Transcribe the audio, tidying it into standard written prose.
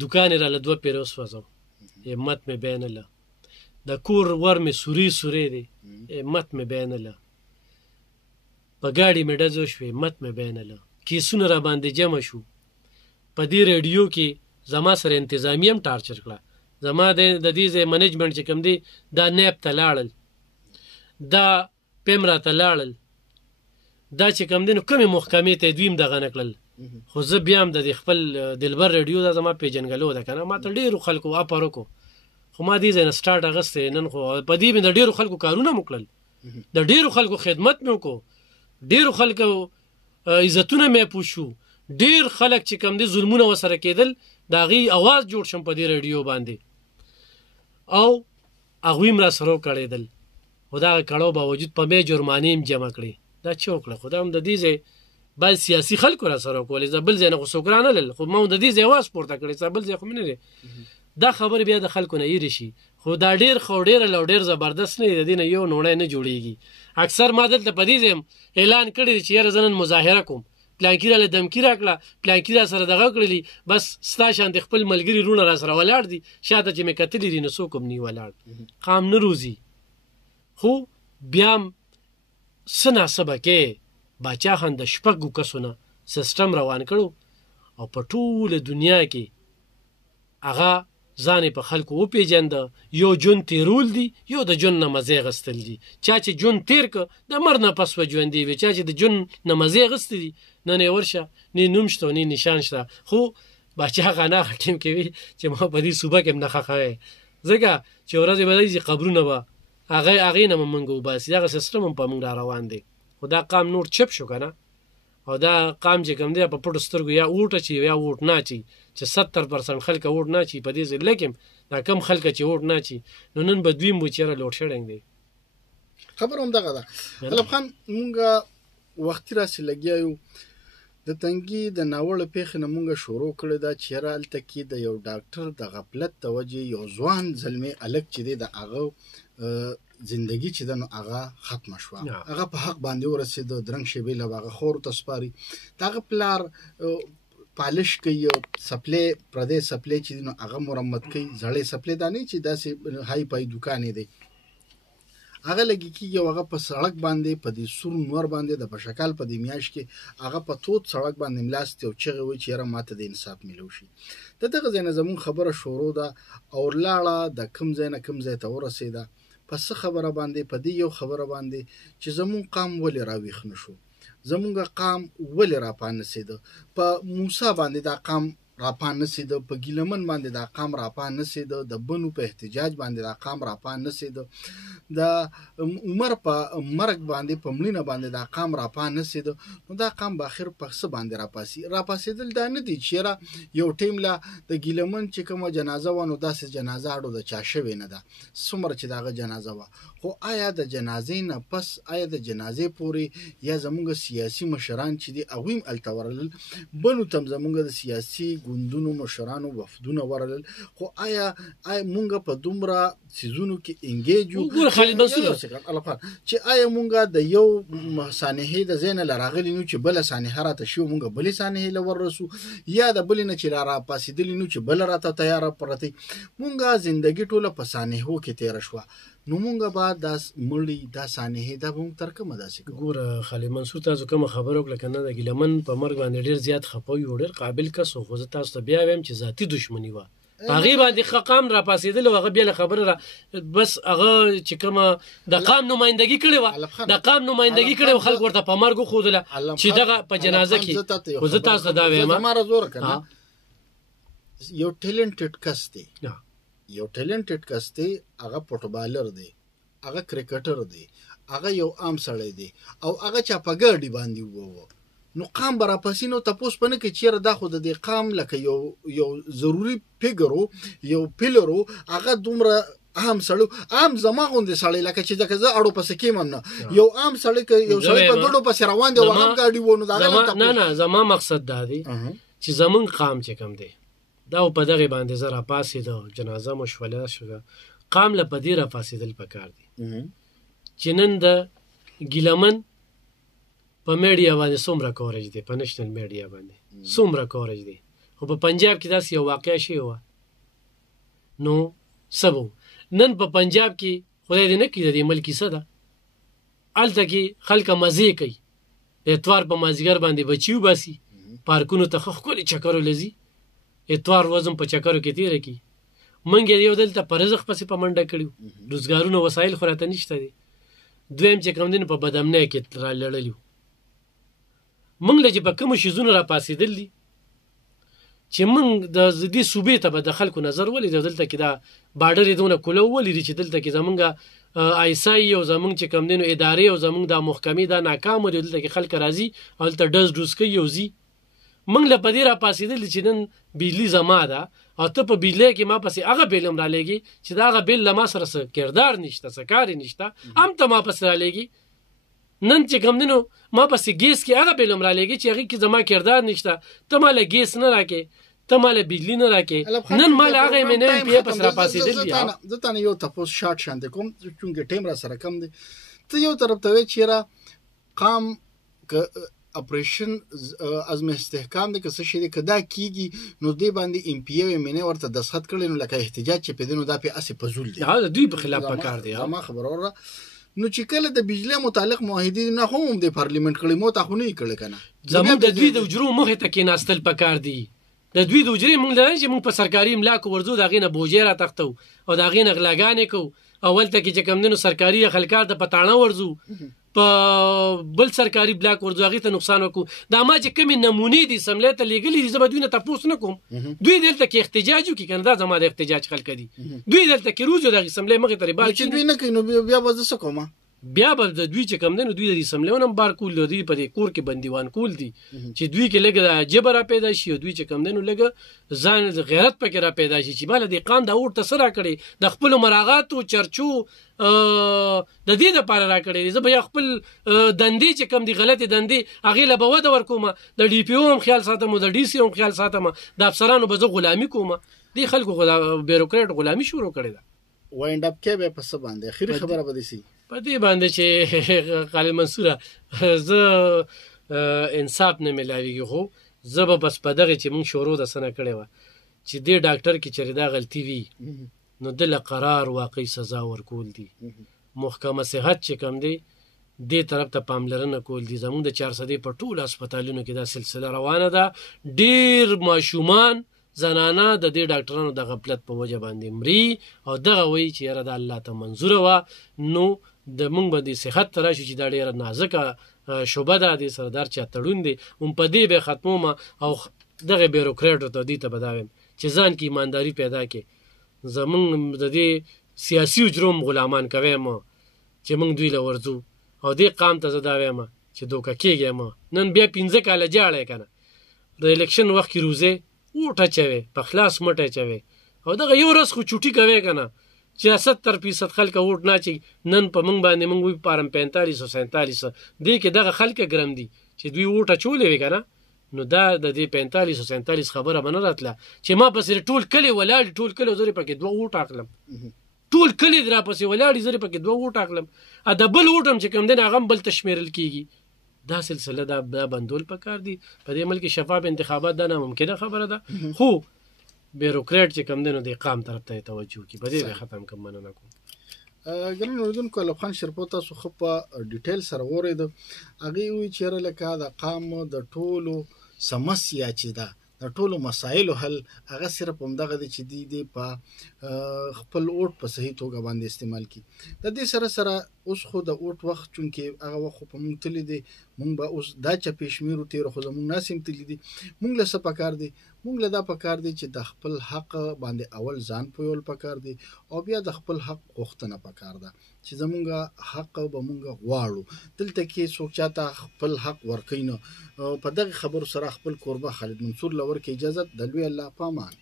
دکان یې راله 2 پیره وسوځو، همت مې بینله، د کور ور مې سوري دی، همت مې بینله، په ګاډي مې ډزو شوې، همت مې بینله، کیسونه را باندې جمع شو. په دې ریډیو کې زما سره انتظامیه هم ټارچر کړه، زما د دې ځای منیجمنټ چې کوم دی دا نیب ته لاړل، دا پیمرا ته لاړل، دا چې کوم دی نو کومې محکمې ته دوی هم دغه نه کړل. خو زه بیا هم د خپل دلبر ریډیو دا زما پیژنګلو ده که نه، ما ته ډېرو خلکو اپر وکړو، خو ما دې ځای نه سټارټ اخیستی نن، خو په دې مې د ډېرو خلکو کارونه مو کړل، د ډېرو خلکو خدمت مې وکړو، ډېرو خلکو عزتونه مې پوښو، ډېر خلک چې کوم دي ظلمونه ورسره کېدل د هغې اواز جوړ شم په دې ریډیو باندې، او هغوی هم راسره وکړېدل، خو دغه کړاو باوجود په مې جرمانې هم جمع کړې. دا چې وکړه، خو دا هم د دې ځای باید سیاسي خلکو راسره وکولې، زه بل ځای نه خو څوک رانلل، خو ما د دې ځای اواز پورته کړی، څه بل ځای خو مې نه دی. دا خبرې بیا د خلکو نه ایرې شي، خو دا ډېر خو ډېره او ډېر زبردست نه دی، د دې نه یو نوړی نه جوړېږي. اکثر ما دلته په دې ځای اعلان کړی دی چې یاره زه نن مظاهره کوم، پلانکي راله دمکي راکړه، پلانکي را سره دغه کړلي، بس ستا شانتې خپل ملګري وروڼه را سره ولاړ دي، شاته چې مې کتلي دي نو څوک هم نه ولاړ، قام نه روزي. خو بیا هم څه ناڅه به کې باچا خان د 6 کسو نه سیسټم روان کړو، او په ټوله دنیا کې هغه ځان په خلکو وپېژنده، یو جون تیرول دي، یو د جون نه مزې اخیستل دي. چا چې جون تیر که د مر نه پس به ژوندی وي، چا چې د جون نه مزې اخیستې دي نن یې ورشه نه نوم شته نه نشان شته. خو باچا خان هغه ټیم کې وي چې ما په دې صوبه کې هم نه ښخوی، ځکه چې ورځې به دی قبرونه به هغې نه به مونږ وباسي، دغه سیسټم هم په مونږ را روان دی. خو دا قام نور چپ شو که نه، او دا قام چې کوم دی په پټو سترګو یا ووټ اچي یا ووټ نه اچي، چې 70% خلک ووټ نه اچي په دې ځای، لیکن دا کم خلک چې ووټ نه اچي نو نن به دوی مو چېرې لوډ شیډنګ دی. خبر هم دغه ده. طلب خان، مونږ وختي راسې لګیا یو، د تنګي د ناوړه پیښې نه مونږ شروع کړې ده چې یاره هلته کې د یو ډاکټر د غفلت د وجې یو ځوان زلمی هلک چې دی د هغه زندگی چې ده نو هغه ختمه شوه، هغه په حق باندې ورسېده، درنګ شیبې له هغه خورو ته سپاري، د هغه پلار پالش کوي، سپلی پردی سپلی چې دی نو هغه مرمت کوي، زړې سپلی دا نه چې داسې های پای دوکانې دی، هغه لګي کېږي او هغه په سړک باندې په دې سور نور باندې د بشکال په دې میاشت کې هغه په تود سړک باندې ملاستې او چغې وایي چې یاره ماته د انصاف میلو شي. د دغه ځای نه زمونږ خبره شروع ده او لاړه د کوم ځای نه کوم ځای ته ورسېده، په څه خبره باندې، په دې یو خبره باندې چې زمونږ قام ولې راویښ نه شو، زمونږ قام ولې راپان نسېده، په موسی باندې دا قام راپان نسېده، په ګیلمن باندې دا قام راپان نسېده، د بنو په احتجاج باندې دا قام راپان نسېده، د عمر په مرګ باندې په مړینه باندې دا قام راپان نسېده، نو دا قام به اخر په څه باندې راپاسېدل دا نه دي چې یاره یو ټیم له د ګیلمن چې کومه جنازه وه نو داسې جنازه اړو د چا شوې نه ده، څومره چې د هغه جنازه وه، خو آیا د جنازې نه پس، آیا د جنازې پورې یا زمونږ سیاسي مشران چې دي هغوی هم هلته ورلل، بنو ته هم زمونږ د سیاسي ګوندونو مشرانو وفدونه ورلل، خو آیا مونږ په دومره څیزونو کې انګیج یو چې آیا مونږ د یو سانحې د ځای نه راغلي نو چې بله سانحه راته شي مونږ بلې سانحې له وررسو، یا د بلې نه چې راپاسېدلي نو چې بله راته تیاره پرته، مونږ زندګي ټوله په سانحو کې تېره شوه، نو مونږ به دا مړي دا سانحې دا به مونږ تر کومه داسې کوو؟ ګوره خالد منصور، تاسو کومه خبره وکړه که نه، د ګیلمن په مرګ باندې ډېر زیات خفه یو، ډېر قابل کس و، خو زه تاسو ته بیا وایم چې ذاتي دښمني وه، هغې باندې ښه قام راپاسېدلی و، هغه بیا له خبره را بس هغه چې کومه د قام نمایندګي کړې وه، د قام نمایندګي کړې وه، خلک ورته په مرګ وښودله چې دغه په جنازه کې، خو زه تاسو ته دا وایم یو ټیلنټډ کس دی، یو ټیلنټډ کس دی، هغه فوټبالر دی، هغه کرکټر دی، هغه یو عام سړی دی، او هغه چاپګاډي باندې ووه، نو قام به راپسې نو تپوس به نه کوي چې یاره دا خو د دې قام لکه یو ضروري فګر و، یو پیلر و، هغه دومره عام سړی، عام زما غوندې سړی لکه چې ځکه زه اړو پسې کېمم نه، یو عام سړی که یو سړی په ګډو پسې روان دی او هغه هم ګاډي و نو د هغه نه زما مقصد دا دی چې زمونږ قام چې کوم دی دا په دغې باندې زه راپاسېده، جنازه مو شوله شوه، قام له په دې راپاسېدل پکار دي چې نن د ګیلمن په میډیا باندې څومره کوریج دی، په نېشنل میډیا باندې څومره کوریج دی، خو په پنجاب کې داسې یو واقعه شوې وه نو څه به نن په پنجاب کې خدای دې نه کړي د دې ملک کیسه ده هلته کې خلکه مزې کوي د اتوار په مازدیګر باندې بچي وباسي پارکونو ته ښه ښکلي چکرو له ځي اتوار ورځم په چکرو کې تېره کړي موږ یې یو دلته په رزق پسې په منډه کړي روزګارونه وسایل خو راته نشته دي دویم چې کوم دین په بدامنۍ کې را لړلي موږ له چې په کومو شیزونو را پاسېدل دي چې موږ د دې صوبې ته به د خلکو نظر ولې دلته کې دا باډر یې دونه کولو ولې چې دلته کې زمونږ آیسای او زمونږ چې کوم دینو ادارې او زمونږ د محکمې دا ناکام دي دلته کې خلک راځي او دلته ډز کوي او ځي موږ له په دې را پاسېدل چې نن بجلي زما ده او ته په بجلی کې ما پسې هغه بیل هم رالیږي چې دا هغه بیل له ما سره څه کردار نشته څه کار یې نشته هم ته ما پسې رالیږي نن چې کوم دینو ما پسې ګیس کې هغه بیل هم رالیږي چې هغې کې زما کردار نشته ته ما له ګیس نه راکې ته ما له بجلي نه راکې نن ما له هغه مې نوي پیې پسې را پاسېدل دي زه تا نه یو تپوس شارټ شانتې کوم چونکې ټیم را سره کم دی ته یو طرف ته وایې چې یاره قام اپریشن عزم استحکام دی که څه شی دی که دا کیږي نو دې باندې ایم پی او ایم ان اے ورته دستخط کړی نو لکه احتجاج چې پې دی نو دا پې هسې فضول دی د دوی په خلاف پکار دی زما خبره وره نو چې کله د بجلی متعلق معاهدې نه هم د پارلیمنت کړی مو ته خو نه یې کړی که نه زموږ د دوی د حجرو مخې ته کېناستل پکار دي د دوی د حجرې موږ لرل چې موږ په سرکاري املاکو ورځو د هغې نه بوجې را تختو او د هغې نه غلاګانې کوو او هلته کې چې کوم دی نو سرکاري خلکار ته په تاڼه ورځو په بل سرکاري بلاک ورځو هغې ته نقصان وکړو دا ما چې کومې نمونې دي سملې ته لیږلي دي زه به دوی نه تپوس نه کوم دوی دلته کې احتجاج وکړي که نه دا زما د احتجاج خلکه دي دوی دلته کې روز د هغې سملې مخې ته ربال چې دوی نه کوي نو بیا به زه څه کوم بیا به د دوی چې کوم دی نو دوی د دې سملېونه هم بار کول دوی په دې کور کې بندیوان کول دي چې دوی کې لږه جبه را پیدا شي او دوی چې کوم دی نو لږه ځان غیرت پکې را پیدا شي چې باله دې قام دا اور ته څه راکړی د خپلو مراغاتو چرچو د دې دپاره راکړی زه به یا خپل دندې چې کوم دي غلطې دندې هغې له به وده ورکوم د ډي پي او هم خیال ساتم او د ډي سي هم خیال ساتم د افسرانو به زه غلامي کوم دې خلکو بیروکریټ غلامي شروع کړې ده وایند اپ کې به په څه باندې اخري خبره به دې سي په دې باندې چې خالد منصوره زه انصاف نه ملاویږي خو زه به بس په دغې چې موږ شروع د څه نه کړې وه چې دې ډاکټر کې چېرې دا غلطي وي نو ده له قرار واقعي سزا ورکول دي محکمه صحت چې کوم دی دې طرف ته پاملرنه کول دي زموږ د 400 په ټولو هسپتالونو کې دا سلسله روانه ده ډېر ماشومان زنانه د دې ډاکټرانو د غفلت په وجه باندې مري او دغه وایي چې یاره دا الله ته منظوره وه نو د موږ به د صحت ته راشو چې دا ډېره نازکه شعبه ده د سردار چا تړون دی هم په دې به ختمومه او دغه بیروکریټو ته دې ته به دا وایم چې ځان کې ایمانداري پیدا کړي زمونږ د دې سیاسي حجرو غلامان کوی ما چې موږ دوی له ورځو او دې قام ته زه دا وایم چې دوکه کېږی ما نن بیا 15 کاله جاړی که نه د الیکشن وخت کې روزې اوټ اچوي په خلاص مټ اچوي او دغه یو ورځ خو چوټي کوي که نه چې 70% خلک اوټ نه اچي نن په موږ باندې موږ وایو پارم 45 47 دې کې دغه خلک ګرم دي چې دوی اوټ اچولی وي که نه نو دا د دې 45 47 خبره به نه راتله چې ما پسې ټول کلي ولاړ ټول کلي زه پکې 2 اوټ اخلم ټول کلي را پسې ولاړ زه پکې 2 اوټ اخلم ا د بل اوټ هم چې کوم دی هغه هم بل تشمیرل کیږي دا سلسله دا بندول پکار دي په دې ملک شفاف انتخابات دا ناممکنه خبره ده خو بیروکریټ چې کوم دی نو د قام طرف ته توجه کی په دې ختم کوم مننه کوم ګران اوریدونکو الف خان شرپو تاسو خو په ډیټیل سره وورید هغه وی چیرې لکه د قام د ټولو سمسیا چې ده د ټولو مسایلو حل هغه صرف همدغه دی چې دی په خپل اوټ په صحیح توګه باندې استعمال کی د دې سره سره اوس خو د اوټ وخت چونکې هغه وخت په مونږ تللی دی مونږ به اوس دا چپې شمیرو تېرو خو زمونږ ناسم تللی دی مونږ له څه پکار دی مونږ له دا پکار دی چې د خپل حق باندې اول ځان پویول پکار دی او بیا د خپل حق غوښتنه پکار ده چې زمونږ حق به مونږ غواړو دلته کې څوک چاته خپل حق ورکوي نه په دغه خبرو سره خپل کوربه خالد منصور لور کې اجازه د لوی الله په امان